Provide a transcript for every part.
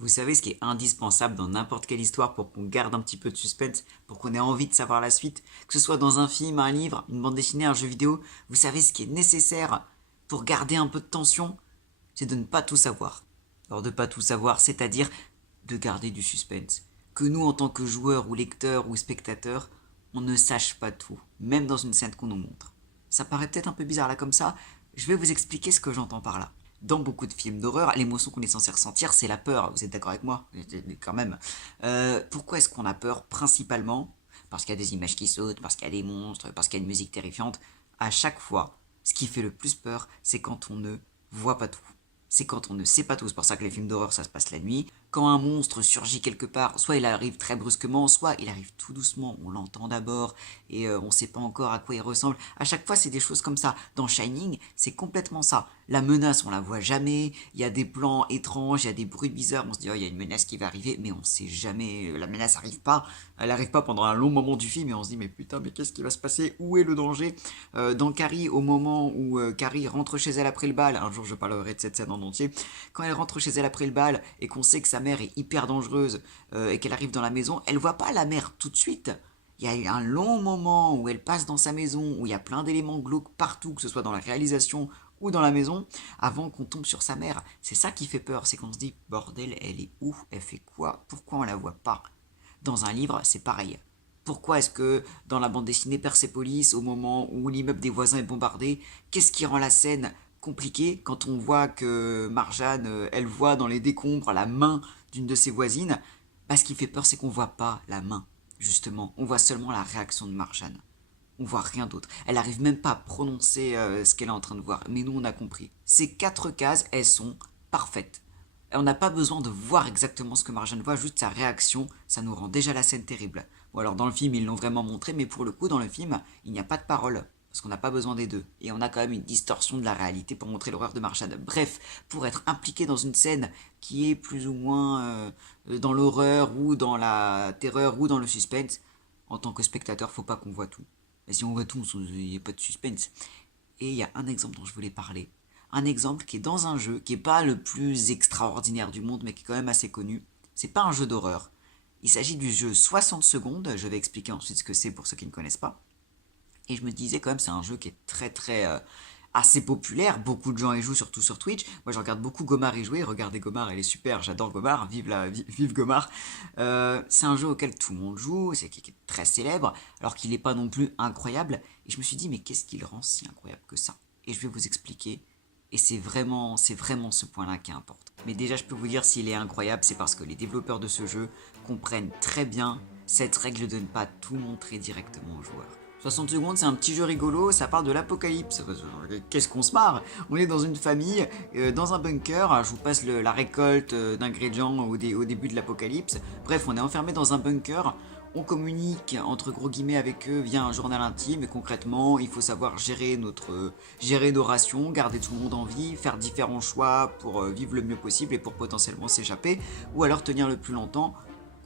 Vous savez ce qui est indispensable dans n'importe quelle histoire pour qu'on garde un petit peu de suspense, pour qu'on ait envie de savoir la suite, que ce soit dans un film, un livre, une bande dessinée, un jeu vidéo, vous savez ce qui est nécessaire pour garder un peu de tension, c'est de ne pas tout savoir. Alors de pas tout savoir, c'est-à-dire de garder du suspense. Que nous, en tant que joueurs ou lecteurs ou spectateurs, on ne sache pas tout, même dans une scène qu'on nous montre. Ça paraît peut-être un peu bizarre là comme ça, je vais vous expliquer ce que j'entends par là. Dans beaucoup de films d'horreur, l'émotion qu'on est censé ressentir, c'est la peur. Vous êtes d'accord avec moi? Quand même. Pourquoi est-ce qu'on a peur? Principalement parce qu'il y a des images qui sautent, parce qu'il y a des monstres, parce qu'il y a une musique terrifiante. À chaque fois, ce qui fait le plus peur, c'est quand on ne voit pas tout. C'est quand on ne sait pas tout. C'est pour ça que les films d'horreur, ça se passe la nuit. Quand un monstre surgit quelque part, soit il arrive très brusquement, soit il arrive tout doucement. On l'entend d'abord et on ne sait pas encore à quoi il ressemble. À chaque fois, c'est des choses comme ça. Dans Shining, c'est complètement ça. La menace, on la voit jamais. Il y a des plans étranges, il y a des bruits bizarres. On se dit, oh, il y a une menace qui va arriver, mais on sait jamais. La menace arrive pas. Elle arrive pas pendant un long moment du film et on se dit, mais putain, mais qu'est-ce qui va se passer? Où est le danger? Dans Carrie, au moment où Carrie rentre chez elle après le bal, un jour je parlerai de cette scène en entier, quand elle rentre chez elle après le bal et qu'on sait que sa mère est hyper dangereuse et qu'elle arrive dans la maison, elle voit pas la mère tout de suite. Il y a eu un long moment où elle passe dans sa maison, où il y a plein d'éléments glauques partout, que ce soit dans la réalisation ou dans la maison, avant qu'on tombe sur sa mère. C'est ça qui fait peur, c'est qu'on se dit, bordel, elle est où? Elle fait quoi? Pourquoi on la voit pas? Dans un livre, c'est pareil. Pourquoi est-ce que dans la bande dessinée Persepolis, au moment où l'immeuble des voisins est bombardé, qu'est-ce qui rend la scène compliquée quand on voit que Marjane, elle voit dans les décombres la main d'une de ses voisines? Ce qui fait peur, c'est qu'on voit pas la main, justement. On voit seulement la réaction de Marjane. On voit rien d'autre. Elle arrive même pas à prononcer ce qu'elle est en train de voir. Mais nous, on a compris. Ces quatre cases, elles sont parfaites. On n'a pas besoin de voir exactement ce que Marjane voit, juste sa réaction, ça nous rend déjà la scène terrible. Ou alors dans le film, ils l'ont vraiment montré, mais pour le coup, dans le film, il n'y a pas de parole. Parce qu'on n'a pas besoin des deux. Et on a quand même une distorsion de la réalité pour montrer l'horreur de Marjane. Bref, pour être impliqué dans une scène qui est plus ou moins dans l'horreur, ou dans la terreur, ou dans le suspense, en tant que spectateur, faut pas qu'on voit tout. Et si on voit tout, il n'y a pas de suspense. Et il y a un exemple dont je voulais parler. Un exemple qui est dans un jeu, qui n'est pas le plus extraordinaire du monde, mais qui est quand même assez connu. C'est pas un jeu d'horreur. Il s'agit du jeu 60 secondes. Je vais expliquer ensuite ce que c'est pour ceux qui ne connaissent pas. Et je me disais quand même, c'est un jeu qui est assez populaire. Beaucoup de gens y jouent, surtout sur Twitch. Moi, je regarde beaucoup Gomar y jouer. Regardez Gomar, elle est super. J'adore Gomar. Vive Gomar. C'est un jeu auquel tout le monde joue. C'est qui est très célèbre, alors qu'il n'est pas non plus incroyable. Et je me suis dit, mais qu'est-ce qui le rend si incroyable que ça? Et je vais vous expliquer. Et c'est vraiment ce point-là qui importe. Mais déjà, je peux vous dire s'il est incroyable, c'est parce que les développeurs de ce jeu comprennent très bien cette règle de ne pas tout montrer directement aux joueurs. 60 secondes, c'est un petit jeu rigolo, ça parle de l'apocalypse. Qu'est-ce qu'on se marre? On est dans une famille, dans un bunker, je vous passe la récolte d'ingrédients au début de l'apocalypse. Bref, on est enfermé dans un bunker, on communique entre gros guillemets avec eux via un journal intime, et concrètement, il faut savoir gérer nos rations, garder tout le monde en vie, faire différents choix pour vivre le mieux possible et pour potentiellement s'échapper, ou alors tenir le plus longtemps.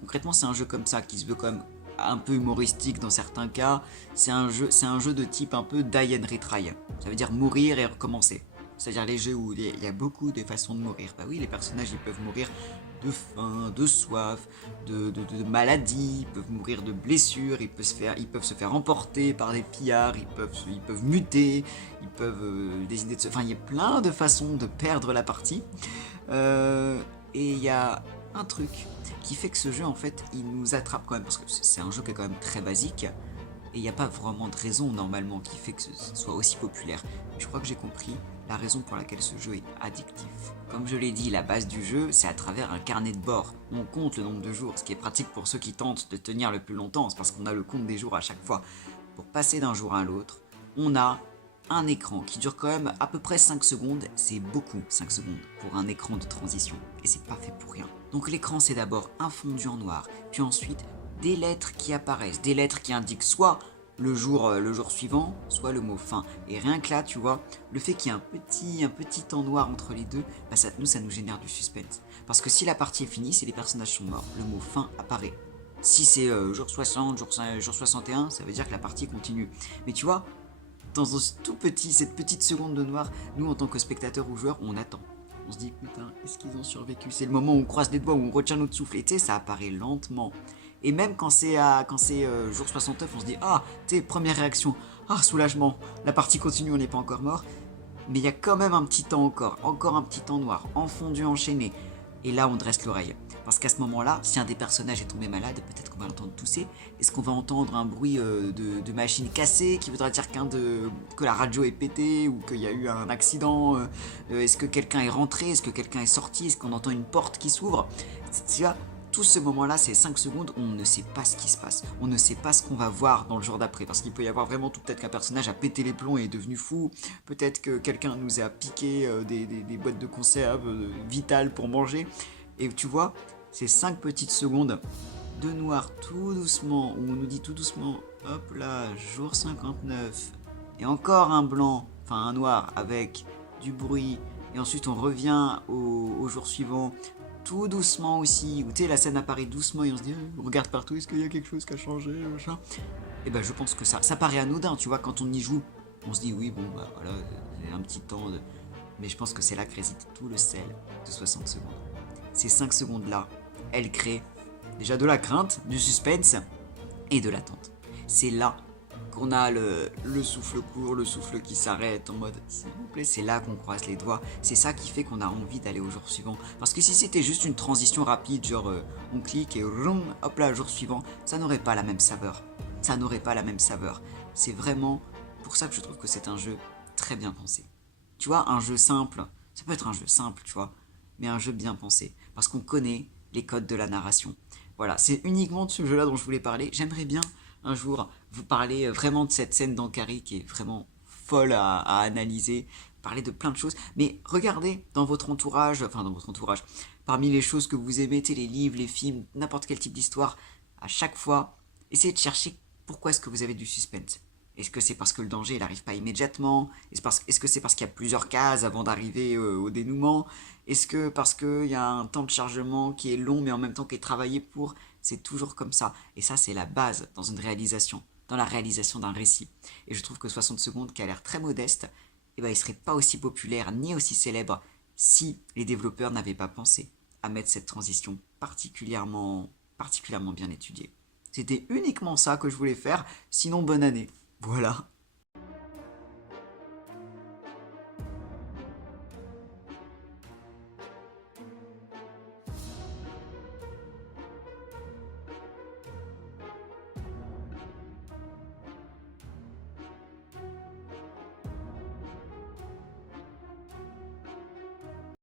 Concrètement, c'est un jeu comme ça qui se veut quand même un peu humoristique dans certains cas. C'est un jeu de type un peu die and retry. Ça veut dire mourir et recommencer. C'est-à-dire les jeux où il y a beaucoup de façons de mourir. Bah oui, les personnages ils peuvent mourir de faim, de soif, de maladie, ils peuvent mourir de blessures, ils peuvent se faire emporter par des pillards, ils peuvent muter, ils peuvent décider de se... Enfin, il y a plein de façons de perdre la partie. Et il y a un truc qui fait que ce jeu, en fait, il nous attrape quand même, parce que c'est un jeu qui est quand même très basique, et il n'y a pas vraiment de raison normalement qui fait que ce soit aussi populaire. Mais je crois que j'ai compris la raison pour laquelle ce jeu est addictif. Comme je l'ai dit, la base du jeu, c'est à travers un carnet de bord. On compte le nombre de jours, ce qui est pratique pour ceux qui tentent de tenir le plus longtemps, c'est parce qu'on a le compte des jours à chaque fois. Pour passer d'un jour à l'autre, on a un écran qui dure quand même à peu près 5 secondes, c'est beaucoup 5 secondes pour un écran de transition, et c'est pas fait pour rien. Donc l'écran c'est d'abord un fondu en noir, puis ensuite des lettres qui apparaissent, des lettres qui indiquent soit le jour suivant, soit le mot fin. Et rien que là, tu vois, le fait qu'il y ait un petit temps noir entre les deux, ça nous génère du suspense. Parce que si la partie est finie, c'est les personnages sont morts, le mot fin apparaît. Si c'est jour 60, jour 61, ça veut dire que la partie continue. Mais tu vois, dans cette petite seconde de noir, nous en tant que spectateurs ou joueurs, on attend. On se dit putain, est-ce qu'ils ont survécu? C'est le moment où on croise les doigts, où on retient notre souffle. Et tu sais, ça apparaît lentement. Et même quand c'est jour 69, on se dit ah, tu sais, première réaction, ah soulagement, la partie continue, on n'est pas encore mort. Mais il y a quand même un petit temps encore un petit temps noir, enfondu, enchaîné. Et là, on dresse l'oreille. Parce qu'à ce moment-là, si un des personnages est tombé malade, peut-être qu'on va l'entendre tousser. Est-ce qu'on va entendre un bruit de machine cassée qui voudra dire que la radio est pétée ou qu'il y a eu un accident Est-ce que quelqu'un est rentré? Est-ce que quelqu'un est sorti? Est-ce qu'on entend une porte qui s'ouvre? Tu vois, tout ce moment-là, c'est 5 secondes, on ne sait pas ce qui se passe. On ne sait pas ce qu'on va voir dans le jour d'après. Parce qu'il peut y avoir vraiment tout. Peut-être qu'un personnage a pété les plombs et est devenu fou. Peut-être que quelqu'un nous a piqué des boîtes de conserve vitales pour manger. Et tu vois, ces 5 petites secondes de noir tout doucement, où on nous dit tout doucement, hop là, jour 59. Et encore un blanc, enfin un noir avec du bruit. Et ensuite on revient au jour suivant tout doucement aussi, où tu sais, la scène apparaît doucement et on se dit, on regarde partout, est-ce qu'il y a quelque chose qui a changé, machin. Et ben je pense que ça paraît anodin, tu vois, quand on y joue, on se dit, oui, bon, bah voilà, c'est un petit temps de. Mais je pense que c'est là que réside tout le sel de 60 secondes. Ces 5 secondes-là, elles créent déjà de la crainte, du suspense et de l'attente. C'est là qu'on a le souffle court, le souffle qui s'arrête en mode s'il vous plaît, c'est là qu'on croise les doigts, c'est ça qui fait qu'on a envie d'aller au jour suivant. Parce que si c'était juste une transition rapide, genre on clique et hop là, jour suivant, ça n'aurait pas la même saveur. Ça n'aurait pas la même saveur. C'est vraiment pour ça que je trouve que c'est un jeu très bien pensé. Tu vois, un jeu simple, ça peut être un jeu simple, tu vois, mais un jeu bien pensé. Parce qu'on connaît les codes de la narration. Voilà, c'est uniquement de ce jeu-là dont je voulais parler. J'aimerais bien un jour vous parler vraiment de cette scène d'Ankari qui est vraiment folle à analyser, parler de plein de choses. Mais regardez dans votre entourage, enfin dans votre entourage, parmi les choses que vous aimez, les livres, les films, n'importe quel type d'histoire, à chaque fois, essayez de chercher pourquoi est-ce que vous avez du suspense. Est-ce que c'est parce que le danger n'arrive pas immédiatement? Est-ce que c'est parce qu'il y a plusieurs cases avant d'arriver au dénouement? Est-ce que parce qu'il y a un temps de chargement qui est long mais en même temps qui est travaillé pour? C'est toujours comme ça. Et ça, c'est la base dans une réalisation, dans la réalisation d'un récit. Et je trouve que 60 secondes, qui a l'air très modeste, eh ben, il ne serait pas aussi populaire ni aussi célèbre si les développeurs n'avaient pas pensé à mettre cette transition particulièrement bien étudiée. C'était uniquement ça que je voulais faire, sinon bonne année. Voilà.